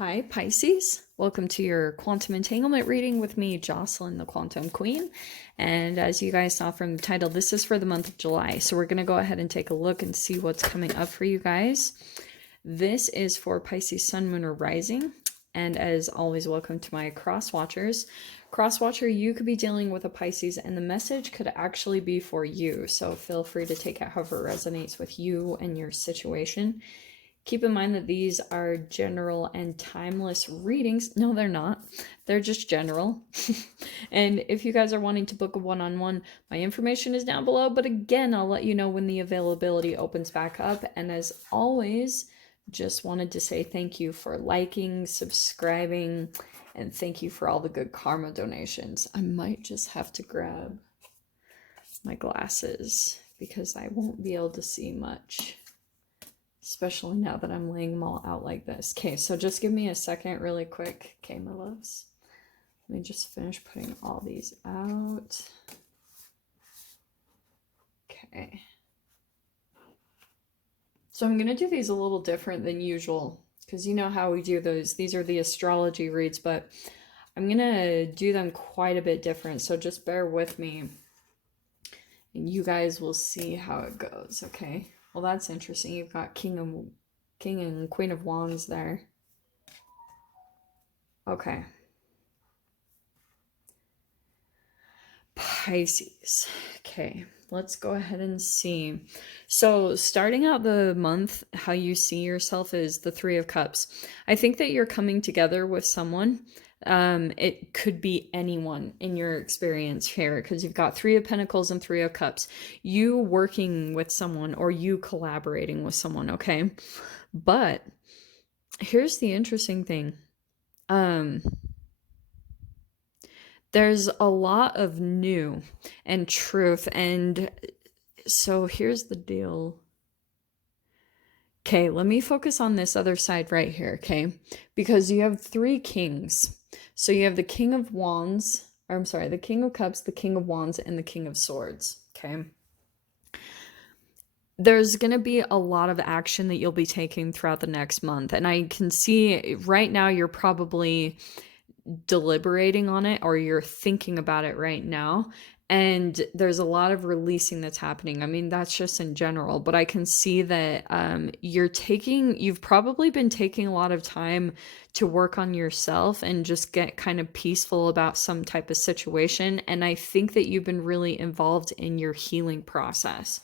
Hi, Pisces. Welcome to your quantum entanglement reading with me, Jocelyn, the Quantum Queen. And as you guys saw from the title, this is for the month of July. So we're going to go ahead and take a look and see what's coming up for you guys. This is for Pisces Sun, Moon, or Rising. And as always, welcome to my cross watchers. Cross watcher, you could be dealing with a Pisces, and the message could actually be for you. So feel free to take it however it resonates with you and your situation. Keep in mind that these are general and timeless readings. No, they're not. They're just general. And if you guys are wanting to book a one-on-one, my information is down below. But again, I'll let you know when the availability opens back up. And as always, just wanted to say thank you for liking, subscribing, and thank you for all the good karma donations. I might just have to grab my glasses because I won't be able to see much, especially now that I'm laying them all out like this. Okay, so just give me a second really quick. Okay, my loves. Let me just finish putting all these out. Okay. So I'm going to do these a little different than usual because you know how we do those. These are the astrology reads, but I'm going to do them quite a bit different. So just bear with me and you guys will see how it goes, okay? Well, that's interesting. You've got King and Queen of Wands there. Okay. Pisces. Okay, let's go ahead and see. So starting out the month, how you see yourself is the Three of Cups. I think that you're coming together with someone. It could be anyone in your experience here because you've got Three of Pentacles and Three of Cups. You working with someone or you collaborating with someone, okay? But here's the interesting thing. There's a lot of new and truth, and so here's the deal. Okay, let me focus on this other side right here, okay? Because you have three kings. So you have the King of Wands, or I'm sorry, the King of Cups, the King of Wands, and the King of Swords, okay? There's going to be a lot of action that you'll be taking throughout the next month, and I can see right now you're probably deliberating on it or you're thinking about it right now, and there's a lot of releasing that's happening. I mean, that's just in general, but I can see that you've probably been taking a lot of time to work on yourself and just get kind of peaceful about some type of situation, and I think that you've been really involved in your healing process.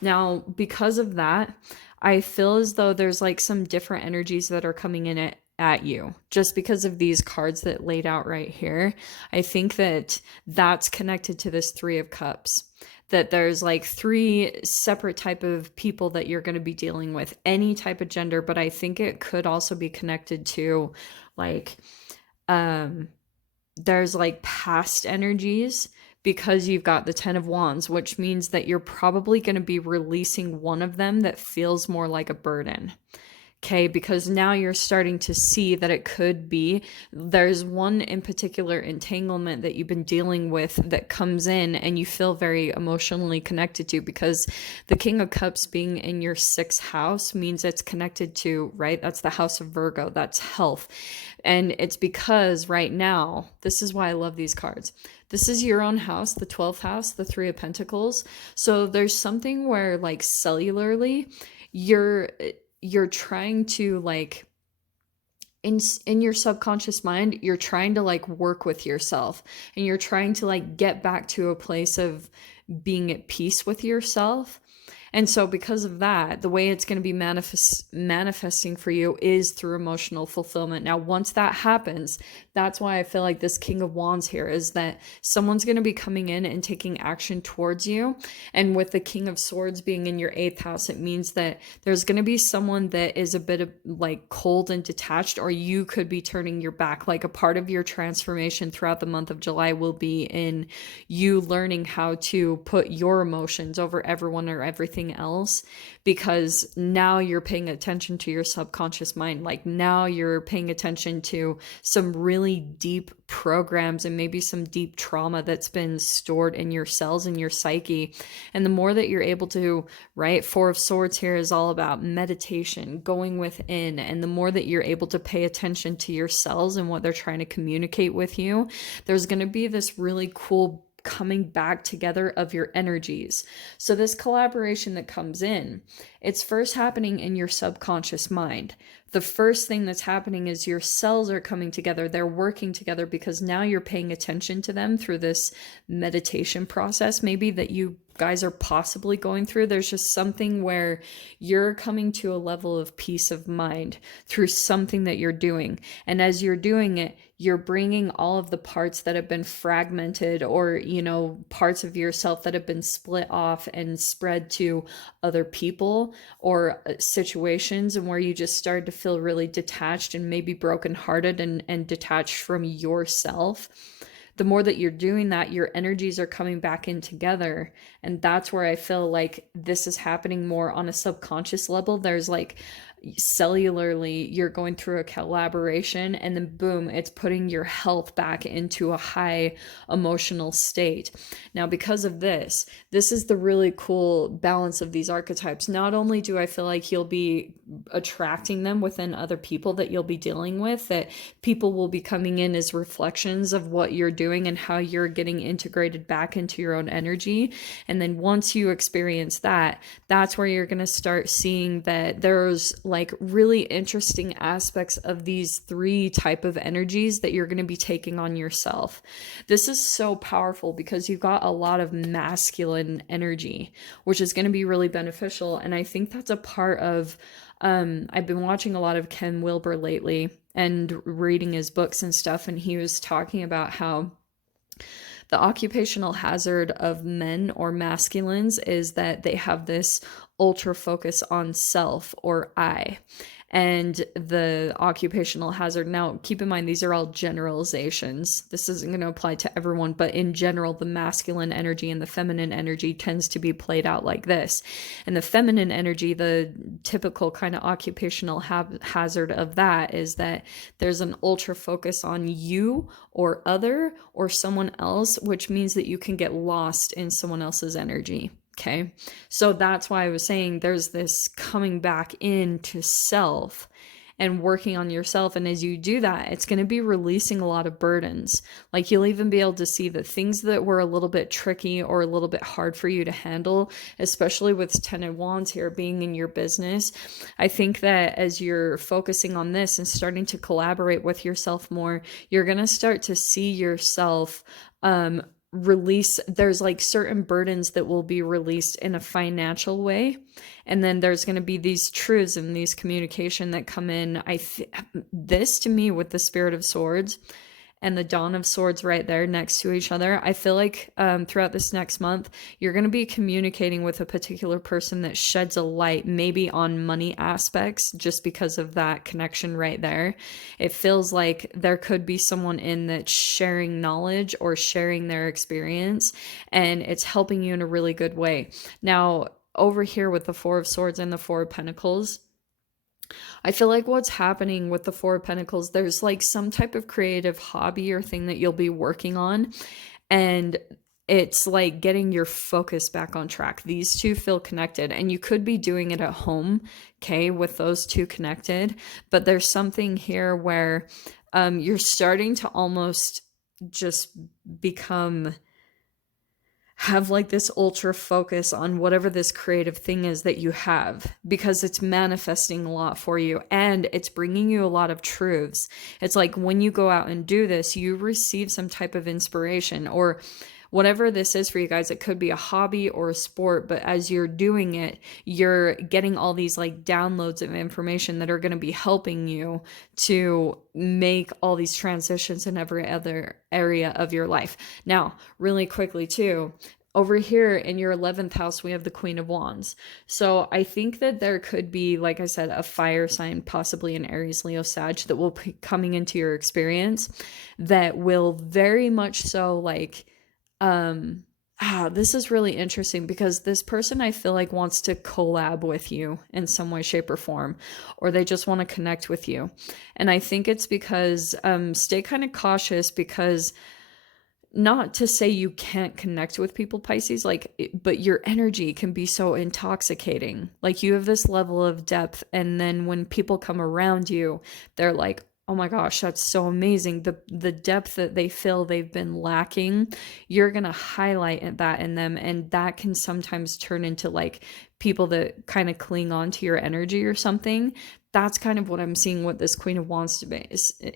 Now, because of that, I feel as though there's like some different energies that are coming in at you just because of these cards that laid out right here. I think that that's connected to this Three of Cups, that there's like three separate type of people that you're going to be dealing with, any type of gender, but I think it could also be connected to like there's like past energies, because you've got the Ten of Wands, which means that you're probably going to be releasing one of them that feels more like a burden. Okay, because now you're starting to see that it could be, there's one in particular entanglement that you've been dealing with that comes in and you feel very emotionally connected to, because the King of Cups being in your sixth house means it's connected to, right? That's the house of Virgo, that's health. And it's because right now, this is why I love these cards. This is your own house, the 12th house, the Three of Pentacles. So there's something where like cellularly, you're trying to like in your subconscious mind, you're trying to like work with yourself and you're trying to like get back to a place of being at peace with yourself. And so because of that, the way it's going to be manifesting for you is through emotional fulfillment. Now, once that happens, that's why I feel like this King of Wands here is that someone's going to be coming in and taking action towards you. And with the King of Swords being in your eighth house, it means that there's going to be someone that is a bit of like cold and detached, or you could be turning your back. Like a part of your transformation throughout the month of July will be in you learning how to put your emotions over everyone or everything anything else, because now you're paying attention to your subconscious mind. Like now you're paying attention to some really deep programs and maybe some deep trauma that's been stored in your cells and your psyche. And the more that you're able to, right, Four of Swords here is all about meditation, going within. And the more that you're able to pay attention to your cells and what they're trying to communicate with you, there's going to be this really cool coming back together of your energies. So this collaboration that comes in, it's first happening in your subconscious mind. The first thing that's happening is your cells are coming together. They're working together because now you're paying attention to them through this meditation process, maybe that you guys are possibly going through. There's just something where you're coming to a level of peace of mind through something that you're doing. And as you're doing it, you're bringing all of the parts that have been fragmented, or, you know, parts of yourself that have been split off and spread to other people or situations, and where you just started to feel really detached and maybe brokenhearted and detached from yourself. The more that you're doing that, your energies are coming back in together. And that's where I feel like this is happening more on a subconscious level. There's like cellularly, you're going through a collaboration, and then boom, it's putting your health back into a high emotional state. Now, because of this is the really cool balance of these archetypes. Not only do I feel like you'll be attracting them within other people that you'll be dealing with, that people will be coming in as reflections of what you're doing and how you're getting integrated back into your own energy. And then once you experience that, that's where you're going to start seeing that there's like really interesting aspects of these three type of energies that you're going to be taking on yourself. This is so powerful because you've got a lot of masculine energy, which is going to be really beneficial. And I think that's a part of, I've been watching a lot of Ken Wilber lately and reading his books and stuff. And he was talking about how the occupational hazard of men or masculines is that they have this ultra focus on self or I. And the occupational hazard, now keep in mind, these are all generalizations. This isn't going to apply to everyone, but in general, the masculine energy and the feminine energy tends to be played out like this. And the feminine energy, the typical kind of occupational hazard of that is that there's an ultra focus on you or other or someone else, which means that you can get lost in someone else's energy. Okay, so that's why I was saying there's this coming back into self and working on yourself. And as you do that, it's going to be releasing a lot of burdens. Like you'll even be able to see the things that were a little bit tricky or a little bit hard for you to handle, especially with Ten of Wands here being in your business. I think that as you're focusing on this and starting to collaborate with yourself more, you're going to start to see yourself, release. There's like certain burdens that will be released in a financial way, and then there's going to be these truths and these communication that come in. This to me, with the Spirit of Swords and the Dawn of Swords right there next to each other, I feel like throughout this next month, you're going to be communicating with a particular person that sheds a light maybe on money aspects, just because of that connection right there. It feels like there could be someone in that's sharing knowledge or sharing their experience, and it's helping you in a really good way. Now, over here with the Four of Swords and the Four of Pentacles, I feel like what's happening with the Four of Pentacles, there's like some type of creative hobby or thing that you'll be working on, and it's like getting your focus back on track. These two feel connected, and you could be doing it at home, okay, with those two connected, but there's something here where you're starting to almost just have like this ultra focus on whatever this creative thing is that you have, because it's manifesting a lot for you and it's bringing you a lot of truths. It's like when you go out and do this, you receive some type of inspiration or whatever this is for you guys. It could be a hobby or a sport, but as you're doing it, you're getting all these like downloads of information that are going to be helping you to make all these transitions in every other area of your life. Now, really quickly too, over here in your 11th house, we have the Queen of Wands. So I think that there could be, like I said, a fire sign, possibly an Aries, Leo, Sag, that will be coming into your experience that will very much so like, This is really interesting because this person I feel like wants to collab with you in some way, shape, or form, or they just want to connect with you. And I think it's because stay kind of cautious, because not to say you can't connect with people, Pisces, like, but your energy can be so intoxicating. Like, you have this level of depth, and then when people come around you, they're like, oh my gosh, that's so amazing. The depth that they feel they've been lacking, you're gonna highlight that in them, and that can sometimes turn into like people that kind of cling on to your energy or something. That's kind of what I'm seeing what this Queen of Wands to be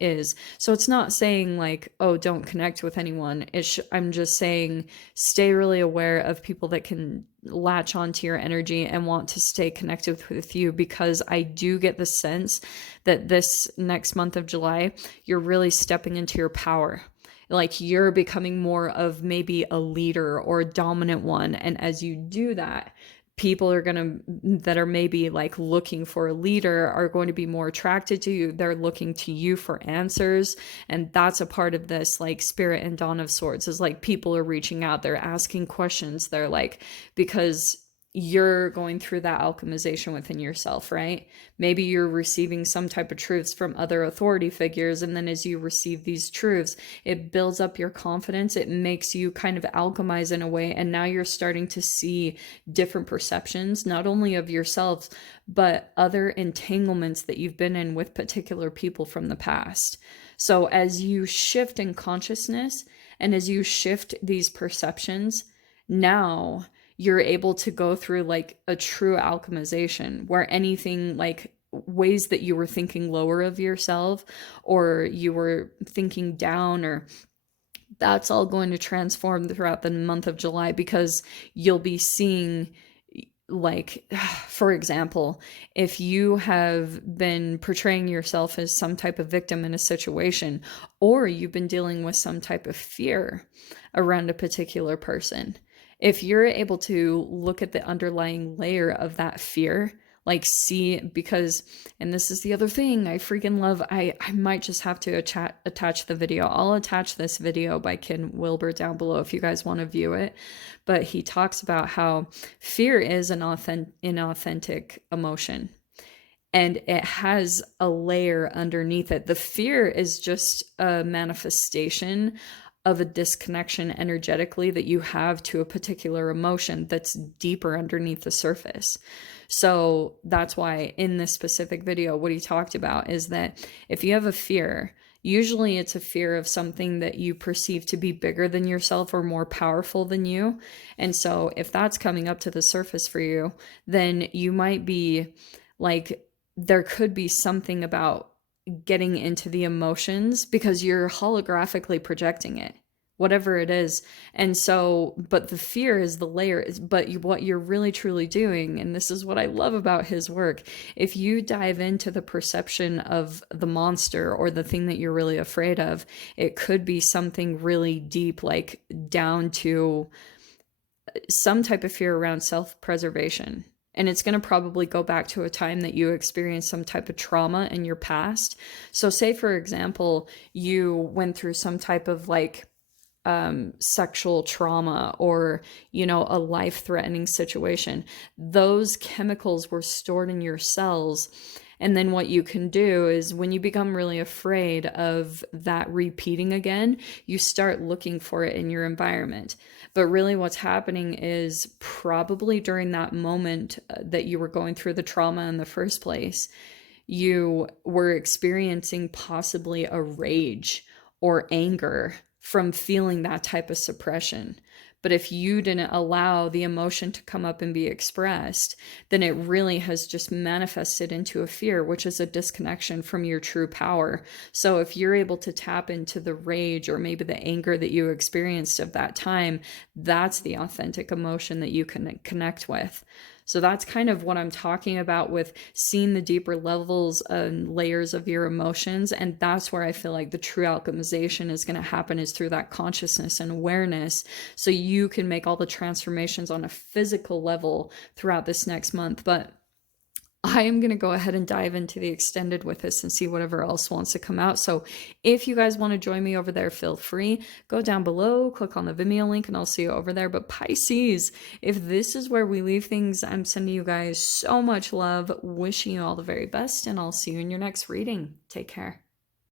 is. So it's not saying like, oh, don't connect with anyone. I'm just saying stay really aware of people that can latch onto your energy and want to stay connected with you, because I do get the sense that this next month of July, you're really stepping into your power. Like, you're becoming more of maybe a leader or a dominant one. And as you do that, people are going to, that are maybe like looking for a leader, are going to be more attracted to you. They're looking to you for answers. And that's a part of this like Spirit and Dawn of Swords, is like people are reaching out, they're asking questions, they're like, because you're going through that alchemization within yourself, right? Maybe you're receiving some type of truths from other authority figures, and then as you receive these truths, it builds up your confidence. It makes you kind of alchemize in a way, and now you're starting to see different perceptions, not only of yourselves, but other entanglements that you've been in with particular people from the past. So as you shift in consciousness, and as you shift these perceptions, now you're able to go through like a true alchemization, where anything like ways that you were thinking lower of yourself, or you were thinking down, or that's all going to transform throughout the month of July, because you'll be seeing, like, for example, if you have been portraying yourself as some type of victim in a situation, or you've been dealing with some type of fear around a particular person, if you're able to look at the underlying layer of that fear, like see, because, and this is the other thing I freaking love, I might just have to attach the video. I'll attach this video by Ken Wilber down below if you guys want to view it. But he talks about how fear is an inauthentic emotion, and it has a layer underneath it. The fear is just a manifestation of a disconnection energetically that you have to a particular emotion that's deeper underneath the surface. So that's why in this specific video, what he talked about is that if you have a fear, usually it's a fear of something that you perceive to be bigger than yourself or more powerful than you. And so if that's coming up to the surface for you, then you might be like, there could be something about getting into the emotions because you're holographically projecting it, whatever it is. And so, but the fear is the layer, but what you're really truly doing, and this is what I love about his work, if you dive into the perception of the monster or the thing that you're really afraid of, it could be something really deep, like down to some type of fear around self-preservation. And it's going to probably go back to a time that you experienced some type of trauma in your past. So say, for example, you went through some type of like sexual trauma, or, you know, a life-threatening situation. Those chemicals were stored in your cells. And then what you can do is when you become really afraid of that repeating again, you start looking for it in your environment. But really what's happening is probably during that moment that you were going through the trauma in the first place, you were experiencing possibly a rage or anger from feeling that type of suppression. But if you didn't allow the emotion to come up and be expressed, then it really has just manifested into a fear, which is a disconnection from your true power. So if you're able to tap into the rage or maybe the anger that you experienced of that time, that's the authentic emotion that you can connect with. So that's kind of what I'm talking about with seeing the deeper levels and layers of your emotions. And that's where I feel like the true alchemization is going to happen, is through that consciousness and awareness. So you can make all the transformations on a physical level throughout this next month. But I am going to go ahead and dive into the extended with this and see whatever else wants to come out. So if you guys want to join me over there, feel free. Go down below, click on the Vimeo link, and I'll see you over there. But Pisces, if this is where we leave things, I'm sending you guys so much love, wishing you all the very best, and I'll see you in your next reading. Take care.